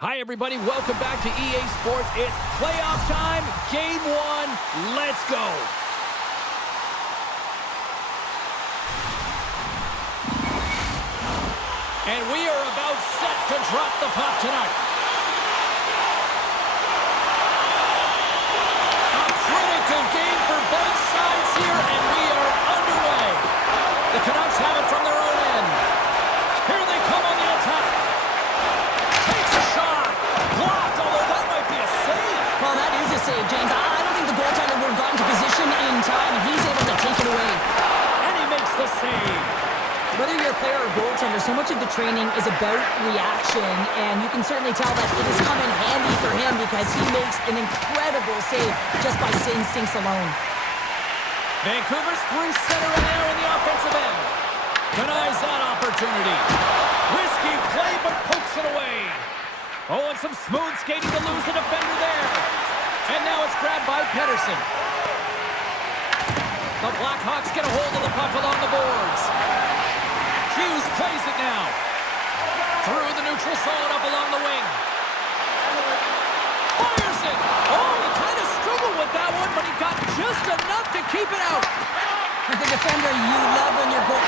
Hi, everybody. Welcome back to EA Sports. It's playoff time. Game 1. Let's go. And we are about set to drop the puck tonight. A critical game for both sides here, and we are underway. The Canucks have it from their own end. Here they come on the attack. Takes a shot. Blocked, although that might be a save. Well, that is a save, James. I don't think the goaltender would have gotten to position in time, and he's able to take it away. And he makes the save. Whether you're a player or goaltender, so much of the training is about reaction, and you can certainly tell that it has come in handy for him because he makes an incredible save just by instincts alone. Vancouver's through center and now in the offensive end. Denies that opportunity. Risky play, but pokes it away. Oh, and some smooth skating to lose the defender there. And now it's grabbed by Pedersen. The Blackhawks get a hold of the puck along the boards. Hughes plays it now. Through the neutral zone up along the wing. Fires it. Oh, he kind of struggled with that one, but he got just enough to keep it out. As a defender, you love when your goal...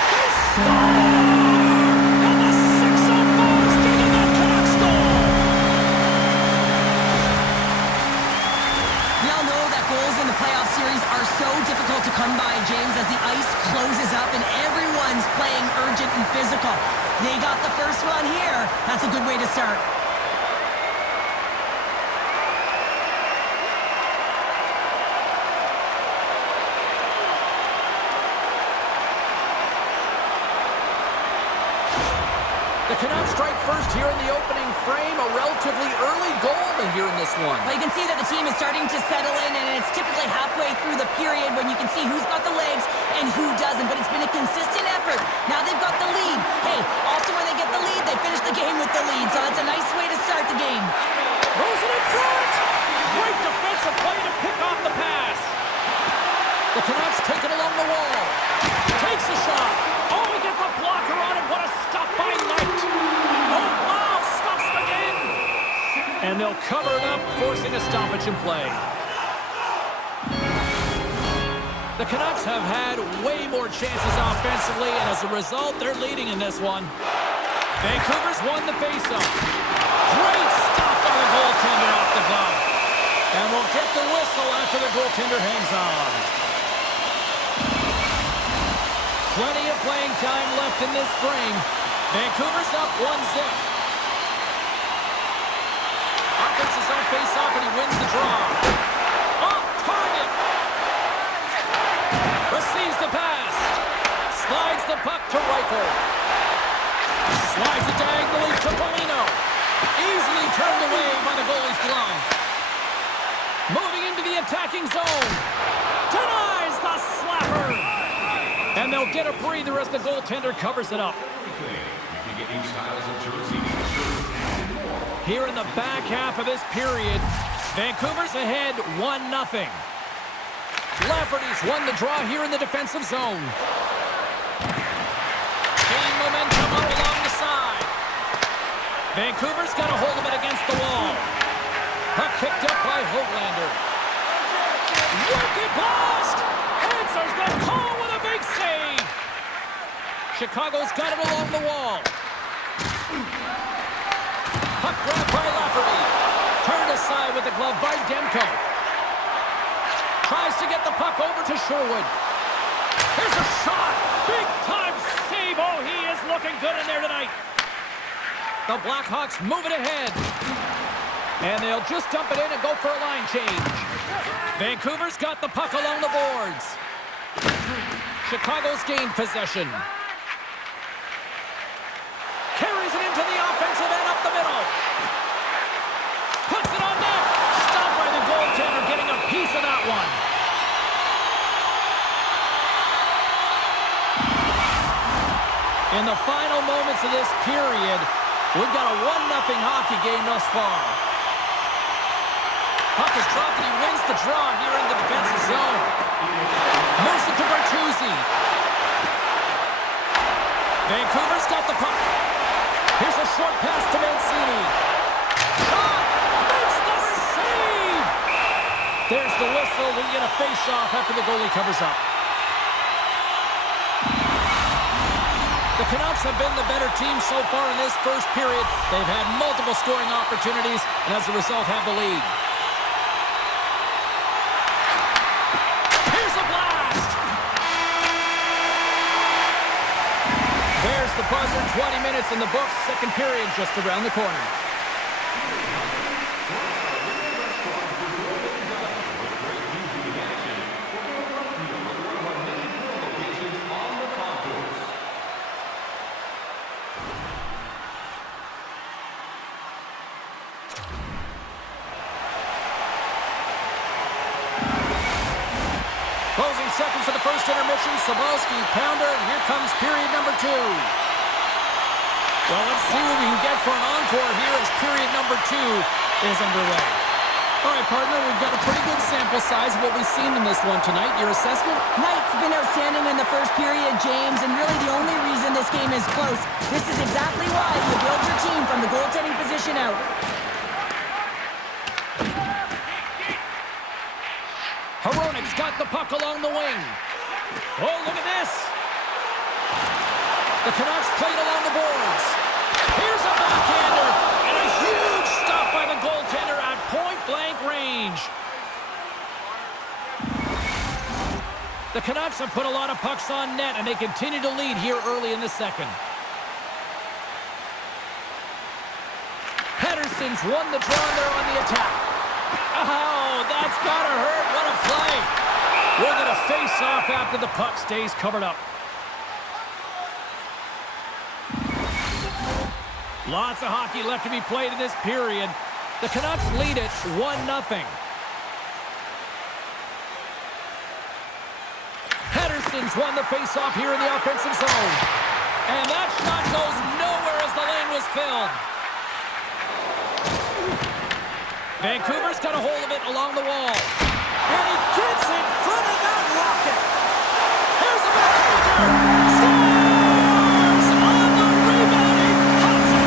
And the 6-0 is digging that Canucks goal. We all know that goals in the playoff series are so difficult to come by, James, as the ice closes up and everyone's playing urgent and physical. They got the first one here. That's a good way to start. The Canucks strike first here in the opening frame. A relatively early goal here in this one. Well, you can see that the team is starting to settle in, and it's typically halfway through the period when you can see who's got the legs and who doesn't. But it's been a consistent effort. Now they've got the lead. Hey, often when they get the lead, they finish the game with the lead. So that's a nice way to start the game. Rosen in front. Great defensive play to pick off the pass. The Canucks take it along the wall. Takes a shot. Oh, he gets a blocker on it. What a stop by Knight. Oh, wow. Stops him again. And they'll cover it up, forcing a stoppage in play. The Canucks have had way more chances offensively, and as a result, they're leading in this one. Vancouver's won the faceoff. Great stop by the goaltender off the glove. And we'll get the whistle after the goaltender hangs on. Plenty of playing time left in this frame. Vancouver's up 1-0. Offense is on face-off, and he wins the draw. Off target. Receives the pass. Slides the puck to Reichel. Slides it diagonally to Foligno. Easily turned away by the goalie's glove. Moving into the attacking zone. Denies the slapper. And they'll get a breather as the goaltender covers it up. Here in the back half of this period, Vancouver's ahead 1-0. Lafferty's won the draw here in the defensive zone. Gaining momentum up along the side. Vancouver's got a hold of it against the wall. Puck picked up by Hoglander. Wicked blast! Answers the call with a big save. Chicago's got it along the wall. Puck grabbed by Lafferty. Turned aside with the glove by Demko. Tries to get the puck over to Sherwood. Here's a shot. Big time save. Oh, he is looking good in there tonight. The Blackhawks move it ahead. And they'll just dump it in and go for a line change. Vancouver's got the puck along the boards. Chicago's gained possession. Carries it into the offensive end up the middle. Puts it on net. Stopped by the goaltender, getting a piece of that one. In the final moments of this period, we've got a 1-0 hockey game thus far. Puck is dropped and he wins the draw here in the defensive zone. Moves it to Bertuzzi. Vancouver's got the puck. Here's a short pass to Mancini. the whistle. We get a face-off after the goalie covers up. The Canucks have been the better team so far in this first period. They've had multiple scoring opportunities, and as a result have the lead. Here's a blast! There's the buzzer. 20 minutes in the books. Second period just around the corner. Closing seconds of the first intermission. Sobolski, pounder, and here comes period number 2. Well, let's see what we can get for an encore here as period number 2 is underway. All right, partner, we've got a pretty good sample size of what we've seen in this one tonight. Your assessment? Knight's been outstanding in the first period, James, and really the only reason this game is close. This is exactly why you build your team from the goaltending position out. Hronik's got the puck along the wing. Oh, look at this. The Canucks played along the boards. Here's a backhander, and a huge stop by the goaltender at point-blank range. The Canucks have put a lot of pucks on net, and they continue to lead here early in the second. Pettersson's won the draw, and they're on the attack. Oh, that's gotta hurt. What a play. We're going to face off after the puck stays covered up. Lots of hockey left to be played in this period. The Canucks lead it 1-0. Pettersson's won the face-off here in the offensive zone. And that shot goes nowhere as the lane was filled. Vancouver's got a hold of it along the wall. And he gets in front of that rocket. Here's a backhander. Scores on the rebounding Hudson.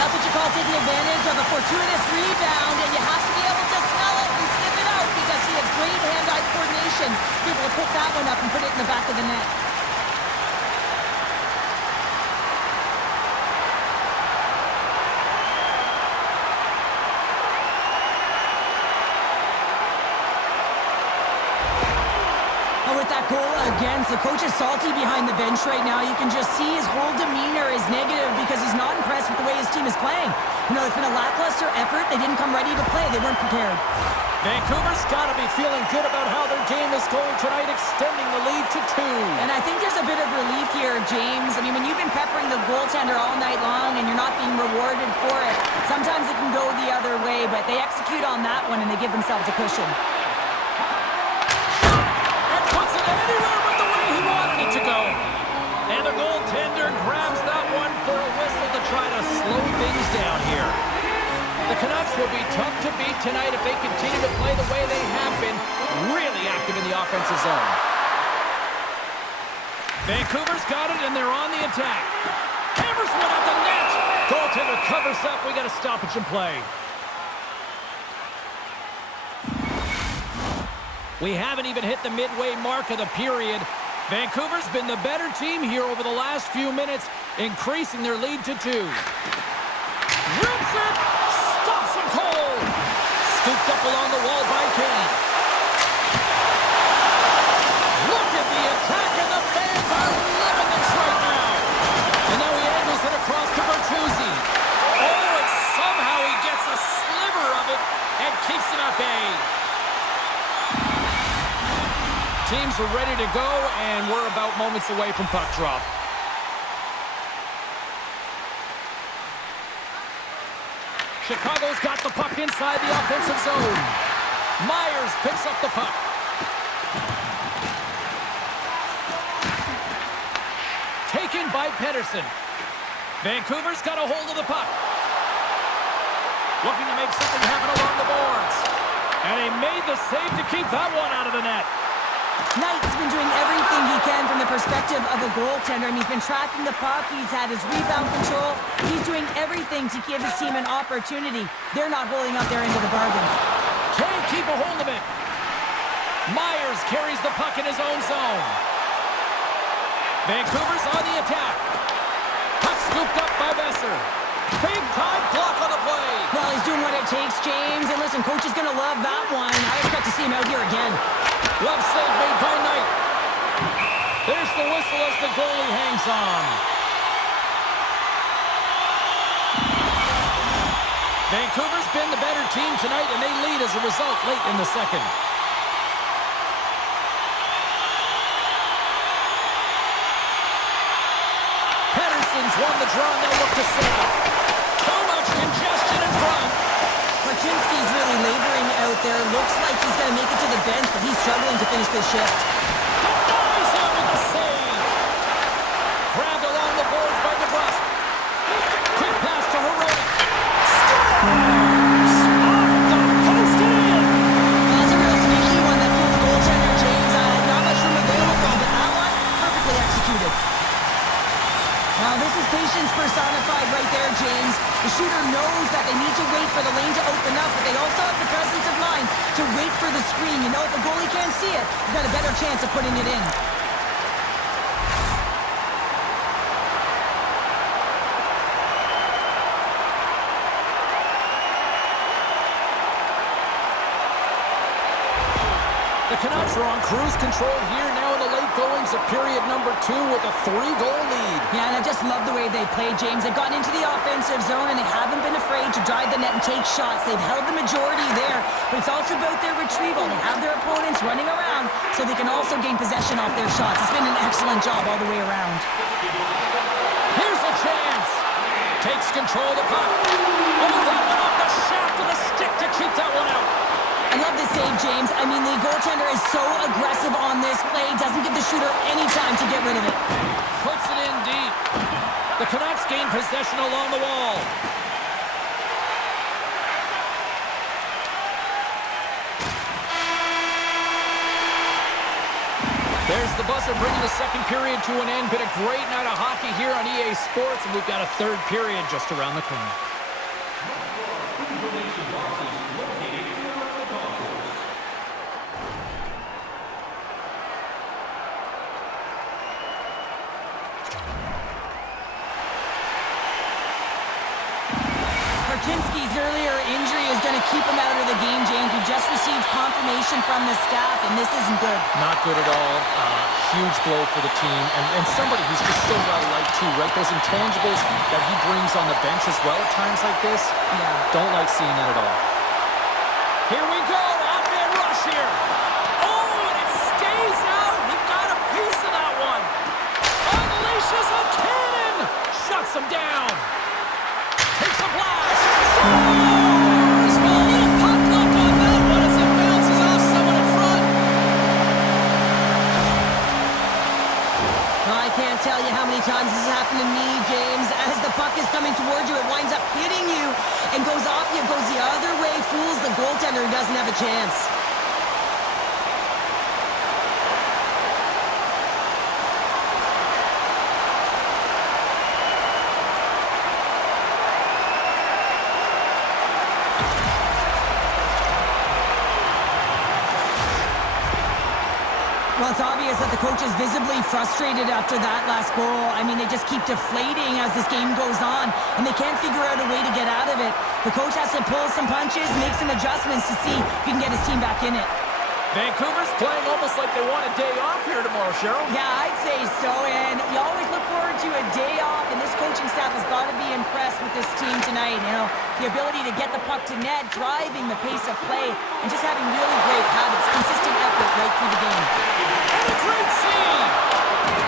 That's what you call taking advantage of a fortuitous rebound, and you have to be able to smell it and sniff it out because he has great hand-eye coordination. Be able to pick that one up and put it in the back of the net. With that goal against, the coach is salty behind the bench right now. You can just see his whole demeanor is negative because he's not impressed with the way his team is playing. You know, it's been a lackluster effort. They didn't come ready to play. They weren't prepared. Vancouver's got to be feeling good about how their game is going tonight, extending the lead to 2. And I think there's a bit of relief here, James. I mean, when you've been peppering the goaltender all night long and you're not being rewarded for it, sometimes it can go the other way, but they execute on that one and they give themselves a cushion. Anywhere but the way he wanted it to go. And the goaltender grabs that one for a whistle to try to slow things down here. The Canucks will be tough to beat tonight if they continue to play the way they have been, really active in the offensive zone. Vancouver's got it, and they're on the attack. Hammers one at the net. Goaltender covers up. We got a stoppage in play. We haven't even hit the midway mark of the period. Vancouver's been the better team here over the last few minutes, increasing their lead to 2. Rips it! Stops him cold! Scooped up along the wall by Kane. Look at the attack, and the fans are loving this right now. And now he angles it across to Bertuzzi. Oh, and somehow he gets a sliver of it and keeps it at bay. Teams are ready to go, and we're about moments away from puck drop. Chicago's got the puck inside the offensive zone. Myers picks up the puck. Taken by Pettersson. Vancouver's got a hold of the puck. Looking to make something happen along the boards. And he made the save to keep that one out of the net. Knight's been doing everything he can from the perspective of a goaltender. I mean, he's been tracking the puck. He's had his rebound control. He's doing everything to give his team an opportunity. They're not holding up their end of the bargain. Can't keep a hold of it. Myers carries the puck in his own zone. Vancouver's on the attack. Puck scooped up by Besser. Big time block on the play. Well, he's doing what it takes, James. And listen, coach is going to love that one. I expect to see him out here again. Glove save made by Knight. There's the whistle as the goalie hangs on. Vancouver's been the better team tonight, and they lead as a result late in the second. Pettersson's won the draw, and they'll look to save. Too much congestion in front. Martinski's really laboring out there. Looks like he's going to make it to the bench, but he's struggling to finish this shift. Denies him with the save. Grabbed along the boards by DeBrusque. Quick pass to Herodic. Scores! Off the post and in. That's a real sneaky one that fooled the goaltender, James. Not much room available, but that one, perfectly executed. Now, this is patience personified right there, James. The shooter knows that they need to wait for the lane to open up, but they also have the presence of mind to wait for the screen. You know, if the goalie can't see it, you've got a better chance of putting it in. The Canucks are on cruise control here now in the late goings of period number 2 with a 3-goal lead. Yeah, and I just love the way they play, James. They've gotten into the offensive zone, and they haven't been afraid to drive the net and take shots. They've held the majority there, but it's also about their retrieval. They have their opponents running around so they can also gain possession off their shots. It's been an excellent job all the way around. Here's a chance. Takes control of the puck. Oh, that one off the shaft of the stick to keep that one out. I love this save, James. I mean, the goaltender is so aggressive on this play. Doesn't give the shooter any time to get rid of it. Puts it in deep. The Canucks gain possession along the wall. There's the buzzer bringing the second period to an end. Been a great night of hockey here on EA Sports, and we've got a third period just around the corner. Martinski's earlier injury is going to keep him out of the game, James. We just received confirmation from the staff, and this isn't good. Not good at all. Huge blow for the team, and somebody who's just so well-liked too, right? Those intangibles that he brings on the bench as well at times like this, don't like seeing that at all. Here we go, off-man rush here. Oh, and it stays out. He got a piece of that one. Unleashes a cannon. Shuts him down. Takes a blast. Scores! Well, a little pop luck on that one as it bounces off someone in front. I can't tell you how many times this has happened to me, James. As the puck is coming towards you, it winds up hitting you and goes off you, goes the other way, fools the goaltender who doesn't have a chance. Well, it's obvious that the coach is visibly frustrated after that last goal. I mean, they just keep deflating as this game goes on, and they can't figure out a way to get out of it. The coach has to pull some punches, make some adjustments to see if he can get his team back in it. Vancouver's playing almost like they want a day off here tomorrow, Cheryl. Yeah, I'd say so, and you always look forward to a day off, and this coaching staff has got to be impressed with this team tonight. You know, the ability to get the puck to net, driving the pace of play, and just having really great habits, consistent effort right through the game. And a great save!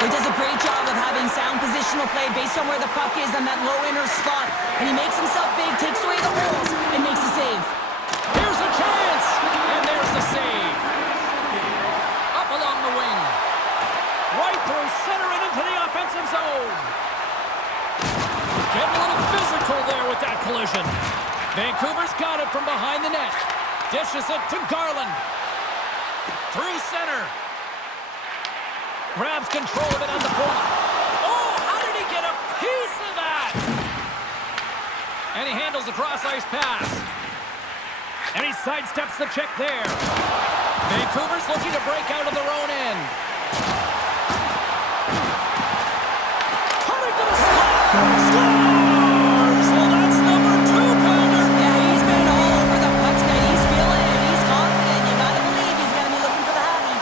He does a great job of having sound positional play based on where the puck is on that low inner spot, and he makes himself big, takes away the holes, and makes a save. Here's a chance, and there's the save. Up along the wing. Right through center and into the offensive zone. Getting a little physical there with that collision. Vancouver's got it from behind the net. Dishes it to Garland. Through center. Grabs control of it on the point. Oh, how did he get a piece of that? And he handles the cross-ice pass. And he sidesteps the check there. Vancouver's looking to break out of their own end. Coming to the slot. Scores! Well, that's number 2-pounder. Yeah, he's been all over the puck tonight. He's feeling it. He's confident. You gotta believe he's gonna be looking for the hattie.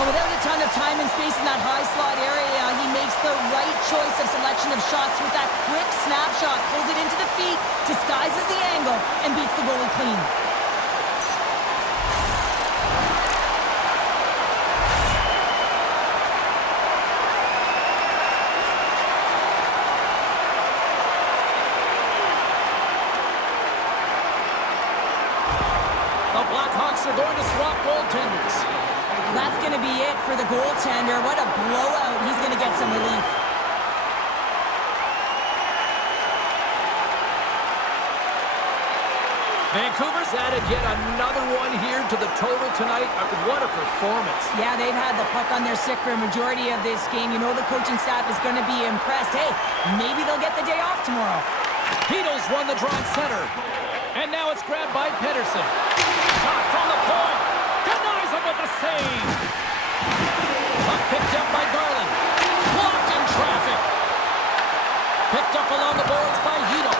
But without a ton of time and space in that high slot area, he makes the right choice of selection of shots with that quick snapshot. Pulls it into the feet, disguises the angle, and beats the goalie clean. The Blackhawks are going to swap goaltenders. That's going to be it for the goaltender. What a blowout. He's going to get some relief. Vancouver's added yet another one here to the total tonight. What a performance. Yeah, they've had the puck on their stick for a majority of this game. You know the coaching staff is going to be impressed. Hey, maybe they'll get the day off tomorrow. Heedles won the draw at center. And now it's grabbed by Pedersen. Shot from the point. Denies him with a save. Puck picked up by Garland. Blocked in traffic. Picked up along the boards by Heedle.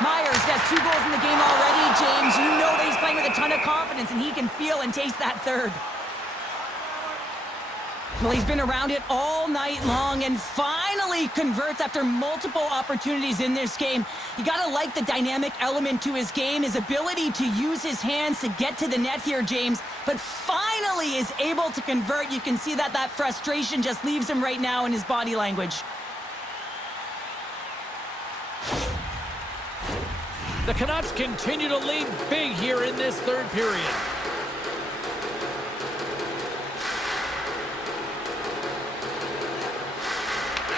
Myers has 2 goals in the game already, James. You know that he's playing with a ton of confidence, and he can feel and taste that third. Well, he's been around it all night long and finally converts after multiple opportunities in this game. You got to like the dynamic element to his game, his ability to use his hands to get to the net here, James, but finally is able to convert. You can see that frustration just leaves him right now in his body language. The Canucks continue to lead big here in this third period.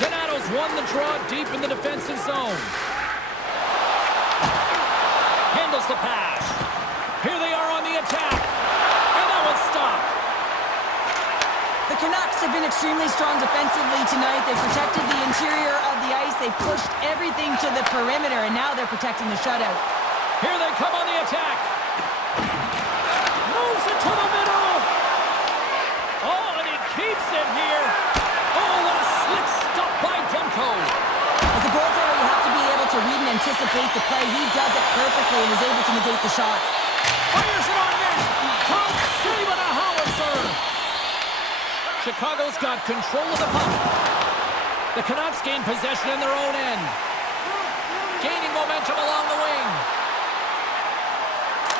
Donato's won the draw deep in the defensive zone. Handles the pass. Here they are on the attack. And that one's stopped. The Canucks have been extremely strong defensively tonight. They've protected the interior of the ice. They've pushed everything to the perimeter, and now they're protecting the shutout. Here they come on the attack. Moves it to the middle. Oh, and he keeps it here. Oh, what a slick stop by Demko. As a goaltender, you have to be able to read and anticipate the play. He does it perfectly and is able to negate the shot. Fires it on net. Tom save on a howitzer. Chicago's got control of the puck. The Canucks gain possession in their own end. Gaining momentum along the wing.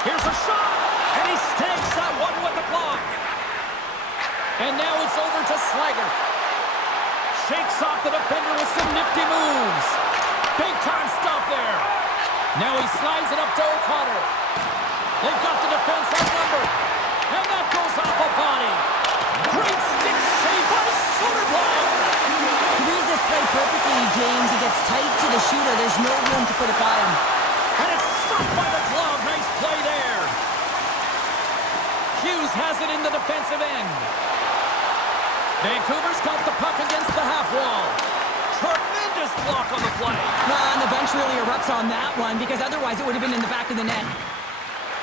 Here's a shot, and he stakes that one with the block. And now it's over to Slager. Shakes off the defender with some nifty moves. Big time stop there. Now he slides it up to O'Connor. They've got the defense outnumbered. And that goes off a body. Great stick save by Soderblom. He reads this play perfectly, James. He gets tight to the shooter. There's no room to put it by him. And it's stopped by the glove. Nice play there. Hughes has it in the defensive end. Vancouver's got the puck against the half wall. Tremendous block on the play. And the bench really erupts on that one because otherwise it would have been in the back of the net.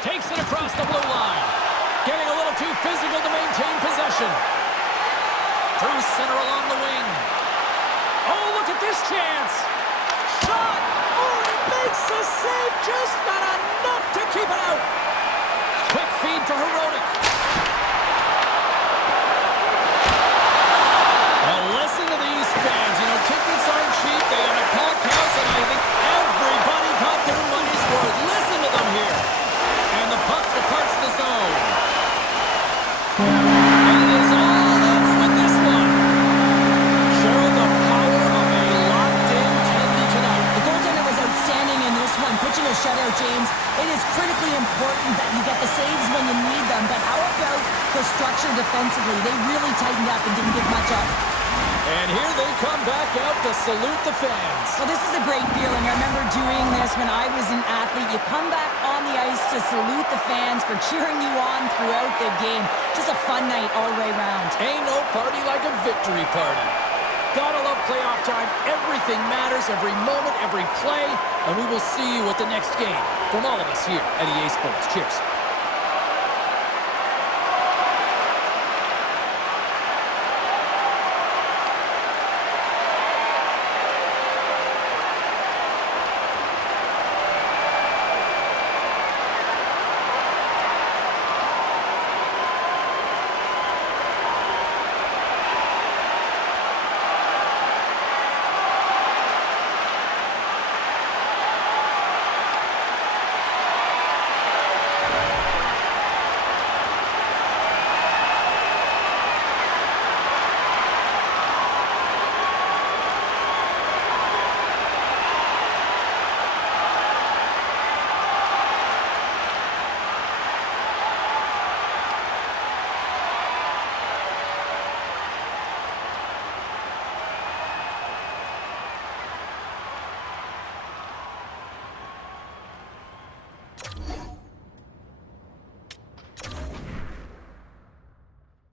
Takes it across the blue line. Getting a little too physical to maintain possession. Through center along the wing. Oh, look at this chance. Shot. Oh, he makes the save. Just not enough to keep it out. Quick feed to Herodic. Well, listen to these fans. You know, tickets aren't cheap. They have a packed house, and I think everybody got their money's worth. Listen to them here. And the puck departs the zone. And it is all over with this one. Show the power of a locked-in Tendy tonight. The goaltender was outstanding in this one, pitching a shutout, James. It is critically important that you get the saves when you need them, but how about the structure defensively? They really tightened up and didn't give much up. And here they come back out to salute the fans. Well, this is a great feeling. I remember doing this when I was an athlete. You come back on the ice to salute the fans for cheering you on throughout the game. Just a fun night all the way around. Ain't no party like a victory party. Gotta love playoff time. Everything matters, every moment, every play. And we will see you at the next game from all of us here at EA Sports. Cheers.